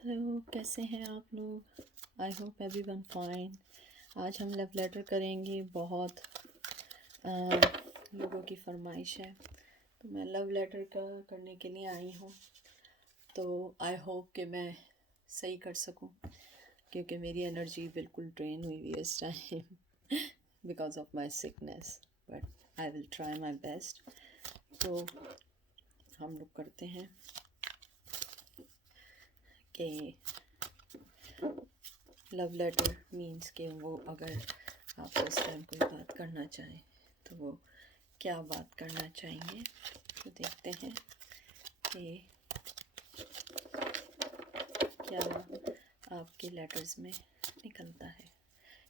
Hello, कैसे हैं आप लोग? I hope everyone fine. आज हम लव लेटर करेंगे। बहुत लोगों की फरमाइश है, तो मैं लव लेटर का करने के लिए आई हूँ। तो आई होप कि मैं सही कर सकूँ, क्योंकि मेरी एनर्जी बिल्कुल ड्रेन हुई हुई है इस time because of my sickness, but I will try my best. तो हम लोग करते हैं कि लव लेटर मीन्स कि वो अगर आपसे इस टाइम कोई बात करना चाहें तो वो क्या बात करना चाहेंगे। तो देखते हैं कि क्या आपके लेटर्स में निकलता है।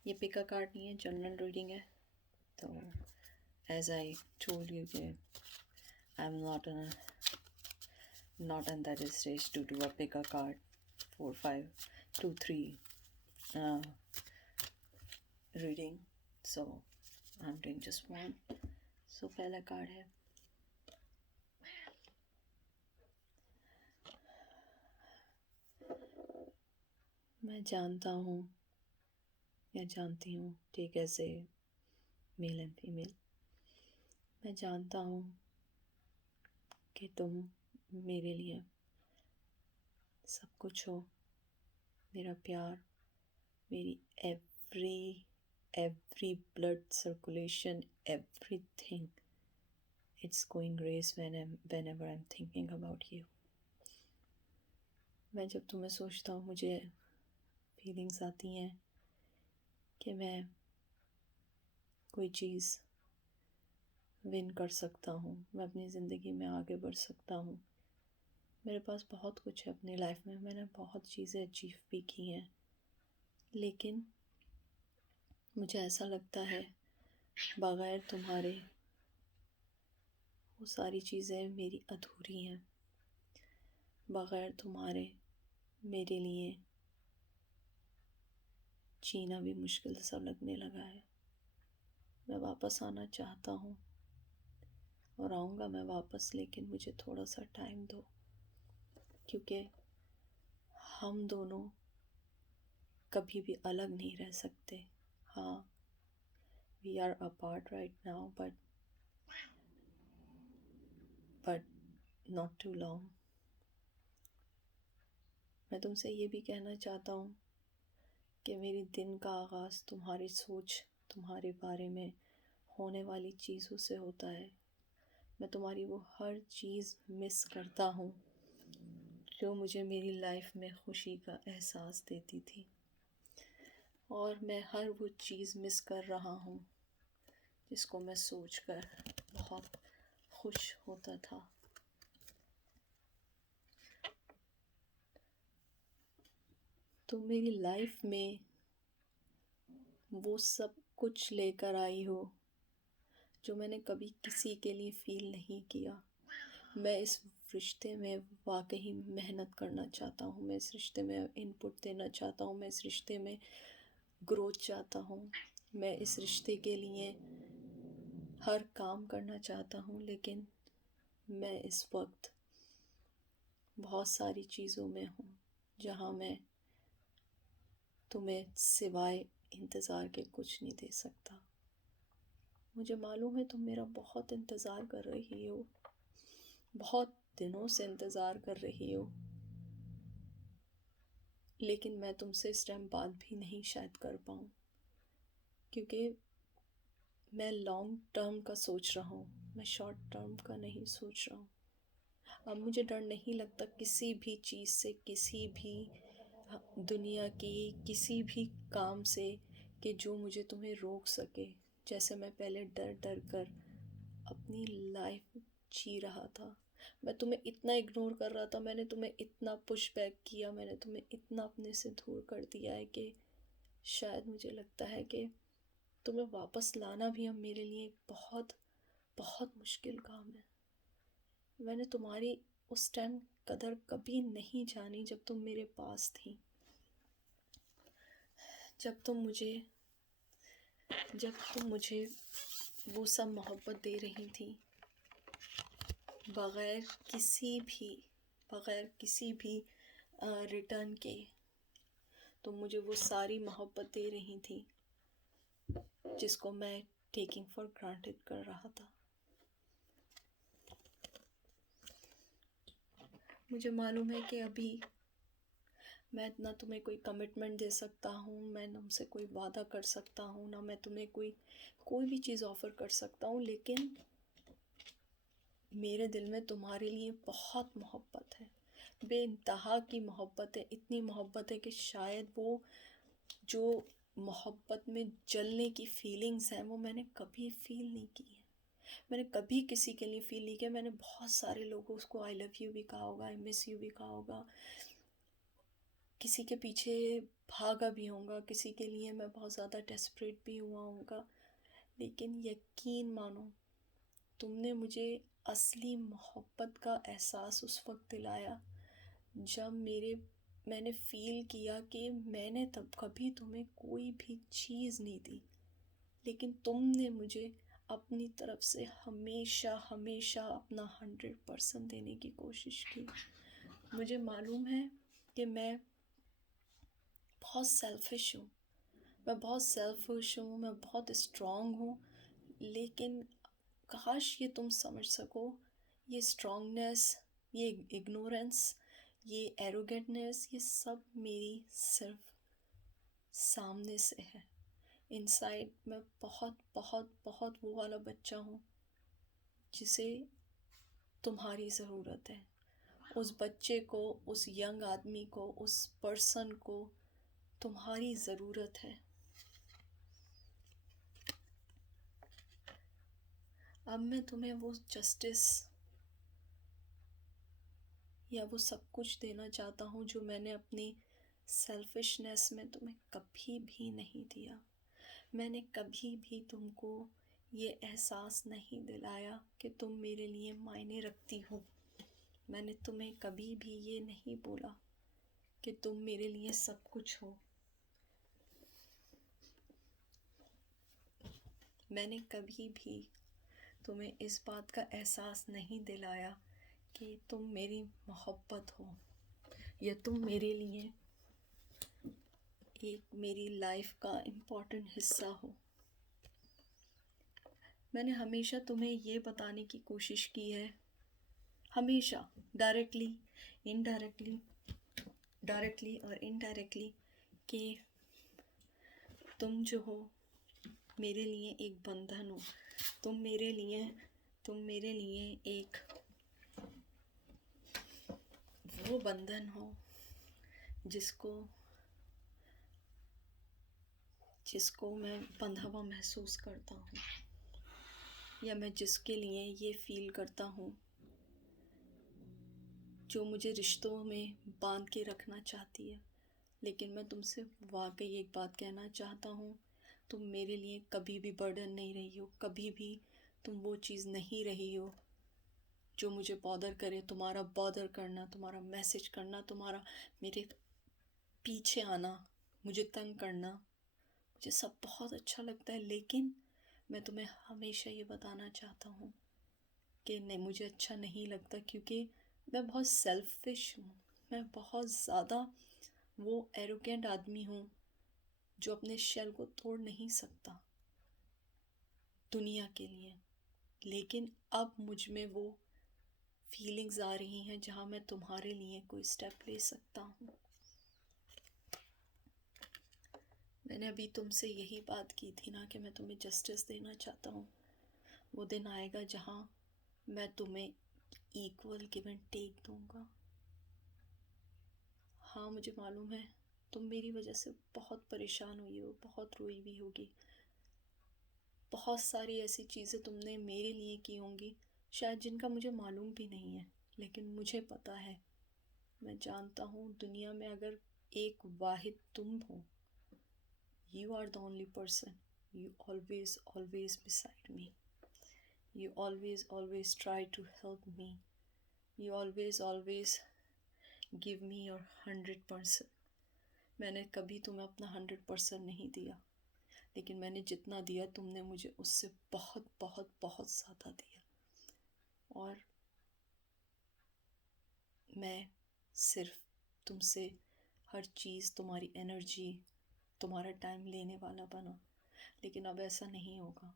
ये पिका कार्ड नहीं है, जनरल रीडिंग है। तो एज आई टोल्ड यू कि I am not in that stage to do a pick a card 4 5 2 3 reading, so I'm doing just one. So पहला कार्ड है, मैं जानता हूँ या जानती हूँ, ठीक है, से मेल एंड फीमेल। मैं जानता हूँ कि तुम मेरे लिए सब कुछ हो, मेरा प्यार, मेरी every blood circulation, everything, it's going race whenever I'm thinking about you। मैं जब तुम्हें सोचता हूँ मुझे फीलिंग्स आती हैं कि मैं कोई चीज़ विन कर सकता हूँ, मैं अपनी ज़िंदगी में आगे बढ़ सकता हूँ। मेरे पास बहुत कुछ है अपनी लाइफ में, मैंने बहुत चीज़ें अचीव भी की हैं, लेकिन मुझे ऐसा लगता है बग़ैर तुम्हारे वो सारी चीज़ें मेरी अधूरी हैं। बग़ैर तुम्हारे मेरे लिए जीना भी मुश्किल सा लगने लगा है। मैं वापस आना चाहता हूँ और आऊँगा मैं वापस, लेकिन मुझे थोड़ा सा टाइम दो, क्योंकि हम दोनों कभी भी अलग नहीं रह सकते। हाँ, we are apart right now, but not too long. मैं तुमसे ये भी कहना चाहता हूँ कि मेरी दिन का आगाज़ तुम्हारी सोच, तुम्हारे बारे में होने वाली चीज़ों से होता है। मैं तुम्हारी वो हर चीज़ मिस करता हूँ जो मुझे मेरी लाइफ में खुशी का एहसास देती थी, और मैं हर वो चीज़ मिस कर रहा हूँ जिसको मैं सोचकर बहुत खुश होता था। तुम मेरी लाइफ में वो सब कुछ लेकर आई हो जो मैंने कभी किसी के लिए फील नहीं किया। मैं इस रिश्ते में वाकई मेहनत करना चाहता हूँ, मैं इस रिश्ते में इनपुट देना चाहता हूँ, मैं इस रिश्ते में ग्रोथ चाहता हूँ, मैं इस रिश्ते के लिए हर काम करना चाहता हूँ, लेकिन मैं इस वक्त बहुत सारी चीज़ों में हूँ जहाँ मैं तुम्हें सिवाय इंतज़ार के कुछ नहीं दे सकता। मुझे मालूम है तुम मेरा बहुत इंतज़ार कर रही हो, बहुत दिनों से इंतज़ार कर रही हो, लेकिन मैं तुमसे इस टाइम बात भी नहीं शायद कर पाऊँ, क्योंकि मैं लॉन्ग टर्म का सोच रहा हूँ, मैं शॉर्ट टर्म का नहीं सोच रहा हूँ। अब मुझे डर नहीं लगता किसी भी चीज़ से, किसी भी दुनिया की किसी भी काम से, कि जो मुझे तुम्हें रोक सके। जैसे मैं पहले डर डर कर अपनी लाइफ जी रहा था, मैं तुम्हें इतना इग्नोर कर रहा था, मैंने तुम्हें इतना पुश बैक किया, मैंने तुम्हें इतना अपने से दूर कर दिया है कि शायद मुझे लगता है कि तुम्हें वापस लाना भी अब मेरे लिए बहुत बहुत मुश्किल काम है। मैंने तुम्हारी उस टाइम कदर कभी नहीं जानी जब तुम मेरे पास थी, जब तुम मुझे वो सब मोहब्बत दे रही थी, बग़ैर किसी भी रिटर्न के, तो मुझे वो सारी मोहब्बत दे रही थी जिसको मैं टेकिंग फॉर ग्रांटेड कर रहा था। मुझे मालूम है कि अभी मैं ना तुम्हें कोई कमिटमेंट दे सकता हूँ, मैं तुमसे कोई वादा कर सकता हूँ, ना मैं तुम्हें कोई भी चीज़ ऑफ़र कर सकता हूँ, लेकिन मेरे दिल में तुम्हारे लिए बहुत मोहब्बत है, बेइंतहा की मोहब्बत है। इतनी मोहब्बत है कि शायद वो जो मोहब्बत में जलने की फीलिंग्स हैं वो मैंने कभी फील नहीं की है। मैंने कभी किसी के लिए फील नहीं किया। मैंने बहुत सारे लोगों को आई लव यू भी कहा होगा, आई मिस यू भी कहा होगा, किसी के पीछे भागा भी होगा, किसी के लिए मैं बहुत ज़्यादा डेस्परेट भी हुआ होगा, लेकिन यकीन मानो तुमने मुझे असली मोहब्बत का एहसास उस वक्त दिलाया जब मैंने फ़ील किया कि मैंने तब कभी तुम्हें कोई भी चीज़ नहीं दी, लेकिन तुमने मुझे अपनी तरफ से हमेशा हमेशा अपना 100% देने की कोशिश की। मुझे मालूम है कि मैं बहुत सेल्फिश हूँ, मैं बहुत स्ट्रॉन्ग हूँ, लेकिन काश ये तुम समझ सको, ये स्ट्रॉन्गनेस, ये इग्नोरेंस, ये एरोगेंटनेस, ये सब मेरी सिर्फ सामने से है। इनसाइड मैं बहुत बहुत बहुत वो वाला बच्चा हूँ जिसे तुम्हारी ज़रूरत है। उस बच्चे को, उस यंग आदमी को, उस पर्सन को तुम्हारी ज़रूरत है। अब मैं तुम्हें वो जस्टिस या वो सब कुछ देना चाहता हूँ जो मैंने अपनी सेल्फिशनेस में तुम्हें कभी भी नहीं दिया। मैंने कभी भी तुमको ये एहसास नहीं दिलाया कि तुम मेरे लिए मायने रखती हो। मैंने तुम्हें कभी भी ये नहीं बोला कि तुम मेरे लिए सब कुछ हो। मैंने कभी भी तुम्हें इस बात का एहसास नहीं दिलाया कि तुम मेरी मोहब्बत हो या तुम मेरे लिए एक मेरी लाइफ का इम्पोर्टेंट हिस्सा हो। मैंने हमेशा तुम्हें ये बताने की कोशिश की है, हमेशा, डायरेक्टली और इनडायरेक्टली, कि तुम जो हो मेरे लिए एक बंधन हो, तुम मेरे लिए एक वो बंधन हो जिसको मैं बंधा हुआ महसूस करता हूँ, या मैं जिसके लिए ये फील करता हूँ, जो मुझे रिश्तों में बांध के रखना चाहती है। लेकिन मैं तुमसे वाकई एक बात कहना चाहता हूँ, तुम मेरे लिए कभी भी बर्डन नहीं रही हो, कभी भी तुम वो चीज़ नहीं रही हो जो मुझे बॉदर करे। तुम्हारा बॉदर करना, तुम्हारा मैसेज करना, तुम्हारा मेरे पीछे आना, मुझे तंग करना, मुझे सब बहुत अच्छा लगता है। लेकिन मैं तुम्हें हमेशा ये बताना चाहता हूँ कि नहीं, मुझे अच्छा नहीं लगता, क्योंकि मैं बहुत सेल्फिश हूँ। मैं बहुत ज़्यादा वो एरोगेंट आदमी हूँ जो अपने शेल को तोड़ नहीं सकता दुनिया के लिए। लेकिन अब मुझ में वो फीलिंग्स आ रही हैं जहाँ मैं तुम्हारे लिए कोई स्टेप ले सकता हूँ। मैंने अभी तुमसे यही बात की थी ना कि मैं तुम्हें जस्टिस देना चाहता हूँ। वो दिन आएगा जहाँ मैं तुम्हें इक्वल गिव एंड टेक दूँगा। हाँ, मुझे मालूम है तुम मेरी वजह से बहुत परेशान हुई हो, बहुत रोई भी होगी, बहुत सारी ऐसी चीज़ें तुमने मेरे लिए की होंगी शायद जिनका मुझे मालूम भी नहीं है, लेकिन मुझे पता है, मैं जानता हूँ दुनिया में अगर एक वाहिद तुम हो, you are the only person, you always beside me, you always try to help me, you always give me your 100%। मैंने कभी तुम्हें अपना 100% नहीं दिया, लेकिन मैंने जितना दिया तुमने मुझे उससे बहुत बहुत बहुत ज़्यादा दिया। और मैं सिर्फ तुमसे हर चीज़, तुम्हारी एनर्जी, तुम्हारा टाइम लेने वाला बना। लेकिन अब ऐसा नहीं होगा,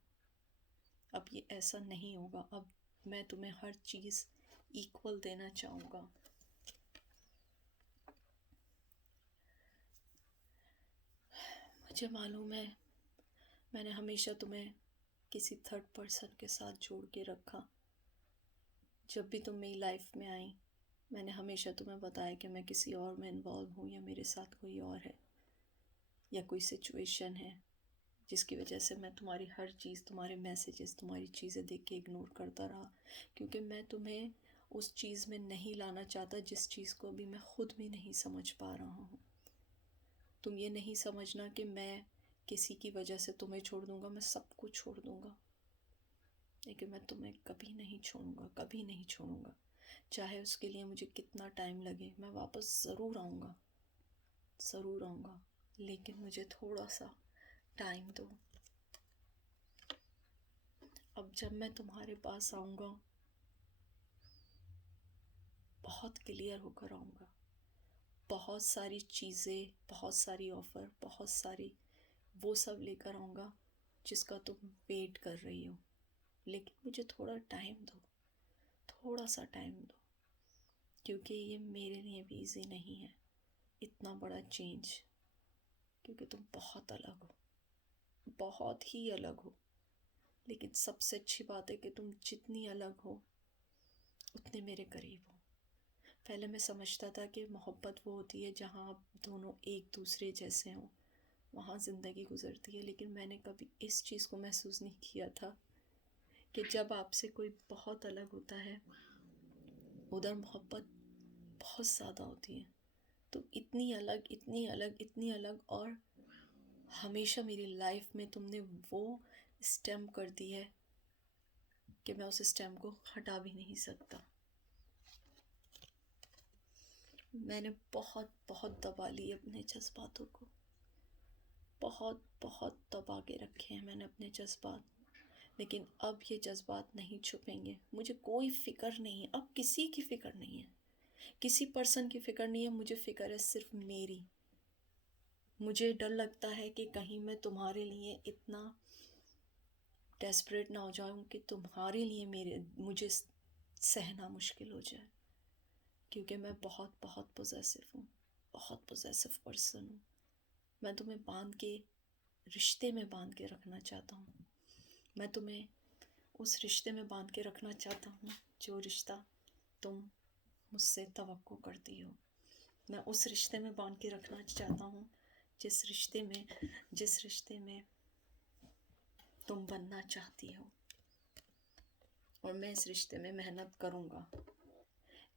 अब ये ऐसा नहीं होगा। अब मैं तुम्हें हर चीज़ इक्वल देना चाहूँगा। मुझे मालूम है मैंने हमेशा तुम्हें किसी थर्ड पर्सन के साथ जोड़ के रखा। जब भी तुम मेरी लाइफ में आई, मैंने हमेशा तुम्हें बताया कि मैं किसी और में इन्वॉल्व हूँ, या मेरे साथ कोई और है, या कोई सिचुएशन है जिसकी वजह से मैं तुम्हारी हर चीज़, तुम्हारे मैसेजेस, तुम्हारी चीज़ें देख के इग्नोर करता रहा। क्योंकि मैं तुम्हें उस चीज़ में नहीं लाना चाहता जिस चीज़ को अभी मैं खुद भी नहीं समझ पा रहा हूँ। तुम ये नहीं समझना कि मैं किसी की वजह से तुम्हें छोड़ दूँगा, मैं सबको छोड़ दूँगा, लेकिन मैं तुम्हें कभी नहीं छोड़ूंगा, कभी नहीं छोड़ूंगा। चाहे उसके लिए मुझे कितना टाइम लगे, मैं वापस ज़रूर आऊँगा, ज़रूर आऊँगा, लेकिन मुझे थोड़ा सा टाइम दो। अब जब मैं तुम्हारे पास आऊँगा, बहुत क्लियर होकर आऊँगा। बहुत सारी चीज़ें, बहुत सारी ऑफ़र, बहुत सारी वो सब लेकर आऊँगा जिसका तुम वेट कर रही हो। लेकिन मुझे थोड़ा टाइम दो, थोड़ा सा टाइम दो, क्योंकि ये मेरे लिए भी ईजी नहीं है इतना बड़ा चेंज। क्योंकि तुम बहुत अलग हो, बहुत ही अलग हो। लेकिन सबसे अच्छी बात है कि तुम जितनी अलग हो उतने मेरे करीब हो। पहले मैं समझता था कि मोहब्बत वो होती है जहाँ आप दोनों एक दूसरे जैसे हों, वहाँ ज़िंदगी गुजरती है। लेकिन मैंने कभी इस चीज़ को महसूस नहीं किया था कि जब आपसे कोई बहुत अलग होता है, उधर मोहब्बत बहुत ज़्यादा होती है। तो इतनी अलग, इतनी अलग, इतनी अलग, और हमेशा मेरी लाइफ में तुमने वो स्टेम कर दी है कि मैं उस स्टेम को हटा भी नहीं सकता। मैंने बहुत बहुत दबा ली अपने जज्बातों को, बहुत बहुत दबा के रखे हैं मैंने अपने जज्बात। लेकिन अब ये जज्बात नहीं छुपेंगे। मुझे कोई फ़िक्र नहीं है, अब किसी की फ़िक्र नहीं है, किसी पर्सन की फ़िक्र नहीं है। मुझे फ़िक्र है सिर्फ मेरी। मुझे डर लगता है कि कहीं मैं तुम्हारे लिए इतना डेस्परेट ना हो जाऊं कि तुम्हारे लिए मुझे सहना मुश्किल हो जाए। क्योंकि मैं बहुत बहुत पोजेसिव हूँ, बहुत पोजेसिव पर्सन हूँ। मैं तुम्हें बांध के, रिश्ते में बांध के रखना चाहता हूँ। मैं तुम्हें उस रिश्ते में बांध के रखना चाहता हूँ जो रिश्ता तुम मुझसे तवक्को करती हो। मैं उस रिश्ते में बांध के रखना चाहता हूँ जिस रिश्ते में तुम बनना चाहती हो। और मैं इस रिश्ते में मेहनत करूँगा।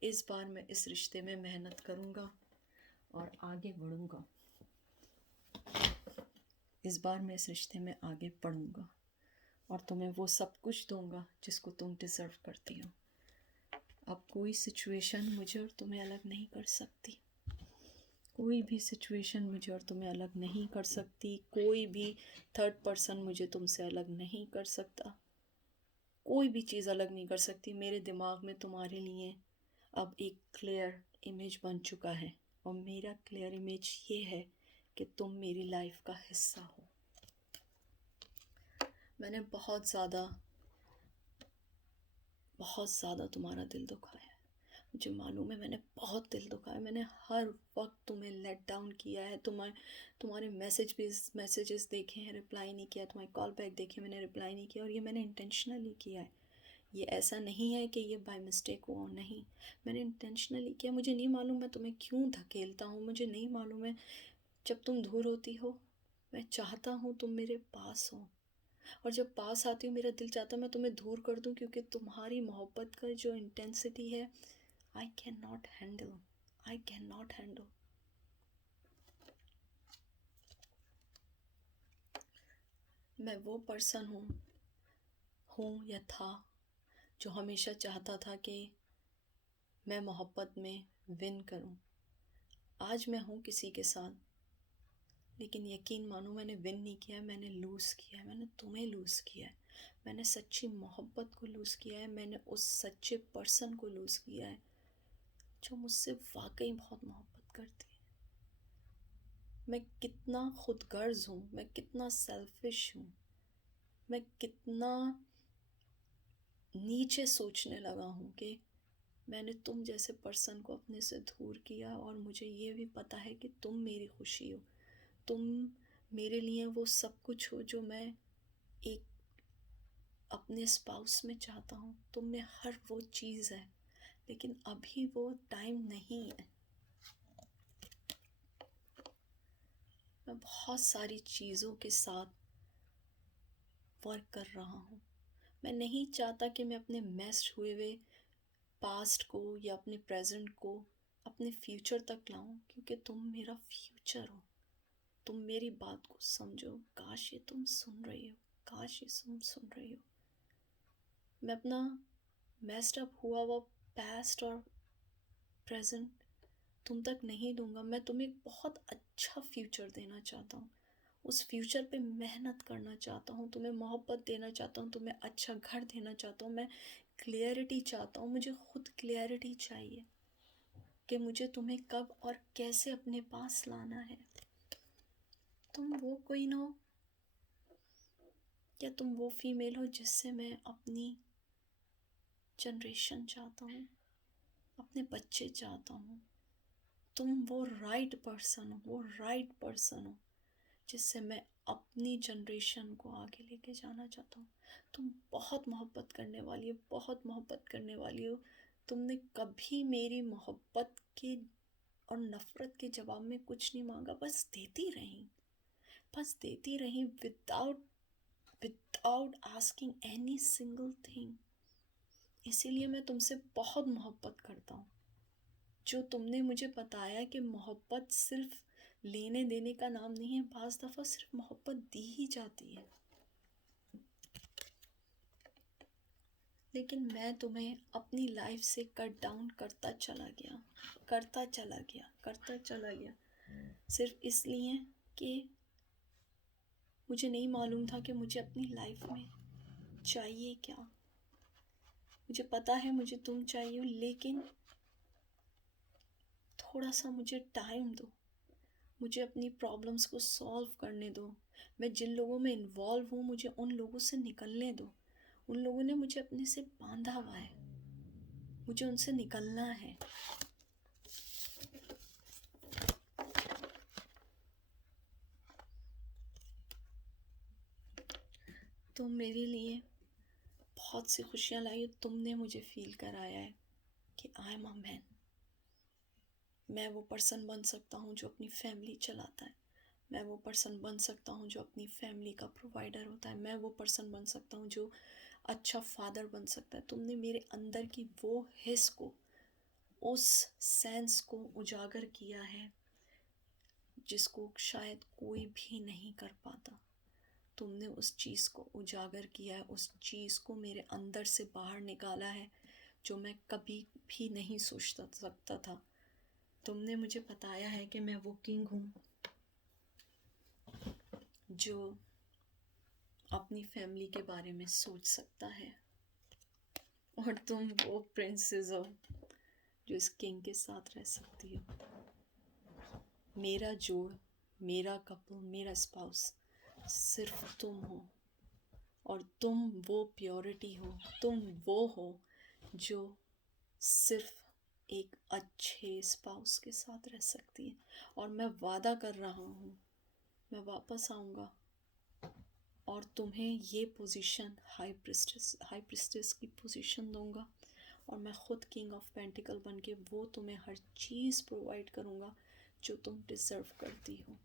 इस बार मैं इस रिश्ते में मेहनत करूँगा और आगे बढ़ूँगा। इस बार मैं इस रिश्ते में आगे बढ़ूँगा और तुम्हें वो सब कुछ दूँगा जिसको तुम डिज़र्व करती हो। अब कोई सिचुएशन मुझे और तुम्हें अलग नहीं कर सकती। कोई भी सिचुएशन मुझे और तुम्हें अलग नहीं कर सकती। कोई भी थर्ड पर्सन मुझे तुमसे अलग नहीं कर सकता। कोई भी चीज़ अलग नहीं कर सकती। मेरे दिमाग में तुम्हारे लिए अब एक क्लियर इमेज बन चुका है, और मेरा क्लियर इमेज ये है कि तुम मेरी लाइफ का हिस्सा हो। मैंने बहुत ज़्यादा तुम्हारा दिल दुखाया है। मुझे मालूम है मैंने बहुत दिल दुखाया। मैंने हर वक्त तुम्हें लेट डाउन किया है। तुम्हारे मैसेजेस देखे हैं, रिप्लाई नहीं किया। तुम्हारे कॉल बैक देखे, मैंने रिप्लाई नहीं किया। और ये मैंने इंटेंशनली किया है। ये ऐसा नहीं है कि ये बाय मिस्टेक हुआ, नहीं, मैंने इंटेंशनली किया। मुझे नहीं मालूम मैं तुम्हें क्यों धकेलता हूँ, मुझे नहीं मालूम है। जब तुम दूर होती हो, मैं चाहता हूँ तुम मेरे पास हो, और जब पास आती हूँ मेरा दिल चाहता है मैं तुम्हें दूर कर दूँ। क्योंकि तुम्हारी मोहब्बत का जो इंटेंसिटी है, I can not handle, I can not handle. मैं वो पर्सन हूँ या था जो हमेशा चाहता था कि मैं मोहब्बत में विन करूँ। आज मैं हूँ किसी के साथ, लेकिन यकीन मानो मैंने विन नहीं किया है, मैंने लूज़ किया है। मैंने तुम्हें लूज़ किया है, मैंने सच्ची मोहब्बत को लूज़ किया है, मैंने उस सच्चे पर्सन को लूज़ किया है जो मुझसे वाकई बहुत मोहब्बत करती है। मैं कितना खुदगर्ज हूँ, मैं कितना सेल्फिश हूँ, मैं कितना नीचे सोचने लगा हूँ कि मैंने तुम जैसे पर्सन को अपने से दूर किया, और मुझे ये भी पता है कि तुम मेरी खुशी हो, तुम मेरे लिए वो सब कुछ हो जो मैं एक अपने स्पाउस में चाहता हूँ। तुम में हर वो चीज़ है, लेकिन अभी वो टाइम नहीं है। मैं बहुत सारी चीज़ों के साथ वर्क कर रहा हूँ। मैं नहीं चाहता कि मैं अपने मेस्ड हुए हुए पास्ट को या अपने प्रेजेंट को अपने फ्यूचर तक लाऊं, क्योंकि तुम मेरा फ्यूचर हो। तुम मेरी बात को समझो। काश ये तुम सुन रही हो, काश ये तुम सुन रही हो। मैं अपना मेस्ड अप हुआ हुआ पास्ट और प्रेजेंट तुम तक नहीं दूंगा। मैं तुम्हें एक बहुत अच्छा फ्यूचर देना चाहता हूँ। उस फ्यूचर पे मेहनत करना चाहता हूँ, तुम्हें मोहब्बत देना चाहता हूँ, तुम्हें अच्छा घर देना चाहता हूँ। मैं क्लियरिटी चाहता हूँ, मुझे खुद क्लियरिटी चाहिए कि मुझे तुम्हें कब और कैसे अपने पास लाना है। तुम वो क्वीन हो या तुम वो फीमेल हो जिससे मैं अपनी जनरेशन चाहता हूँ, अपने बच्चे चाहता हूँ। तुम वो राइट पर्सन हो, वो राइट पर्सन हो जिससे मैं अपनी जनरेशन को आगे लेके जाना चाहता हूँ। तुम बहुत मोहब्बत करने वाली हो, बहुत मोहब्बत करने वाली हो। तुमने कभी मेरी मोहब्बत के और नफ़रत के जवाब में कुछ नहीं मांगा, बस देती रही, बस देती रही, without asking any single thing. इसीलिए मैं तुमसे बहुत मोहब्बत करता हूँ। जो तुमने मुझे बताया कि मोहब्बत सिर्फ लेने देने का नाम नहीं है, बाज़ दफ़ा सिर्फ मोहब्बत दी ही जाती है। लेकिन मैं तुम्हें अपनी लाइफ से कट डाउन करता चला गया, करता चला गया, करता चला गया, सिर्फ इसलिए कि मुझे नहीं मालूम था कि मुझे अपनी लाइफ में चाहिए क्या। मुझे पता है मुझे तुम चाहिए, लेकिन थोड़ा सा मुझे टाइम दो, मुझे अपनी प्रॉब्लम्स को सॉल्व करने दो। मैं जिन लोगों में इन्वॉल्व हूँ, मुझे उन लोगों से निकलने दो। उन लोगों ने मुझे अपने से बांधा हुआ है, मुझे उनसे निकलना है। तुम मेरे लिए बहुत सी खुशियाँ लाई हो। तुमने मुझे फील कराया है कि आई एम अ मैन। मैं वो पर्सन बन सकता हूँ जो अपनी फैमिली चलाता है। मैं वो पर्सन बन सकता हूँ जो अपनी फैमिली का प्रोवाइडर होता है। मैं वो पर्सन बन सकता हूँ जो अच्छा फादर बन सकता है। तुमने मेरे अंदर की वो हिस्स को, उस सेंस को उजागर किया है जिसको शायद कोई भी नहीं कर पाता। तुमने उस चीज़ को उजागर किया है, उस चीज़ को मेरे अंदर से बाहर निकाला है जो मैं कभी भी नहीं सोच सकता था। तुमने मुझे बताया है कि मैं वो किंग हूँ जो अपनी फैमिली के बारे में सोच सकता है, और तुम वो प्रिंसेस हो जो इस किंग के साथ रह सकती हो। मेरा जोड़, मेरा कपल, मेरा स्पाउस सिर्फ तुम हो, और तुम वो प्योरिटी हो, तुम वो हो जो सिर्फ एक अच्छे स्पाउस के साथ रह सकती है। और मैं वादा कर रहा हूँ, मैं वापस आऊँगा और तुम्हें ये पोजीशन हाई प्रिस्टेस की पोजीशन दूंगा, और मैं खुद किंग ऑफ पेंटिकल बन के वो तुम्हें हर चीज़ प्रोवाइड करूँगा जो तुम डिज़र्व करती हो।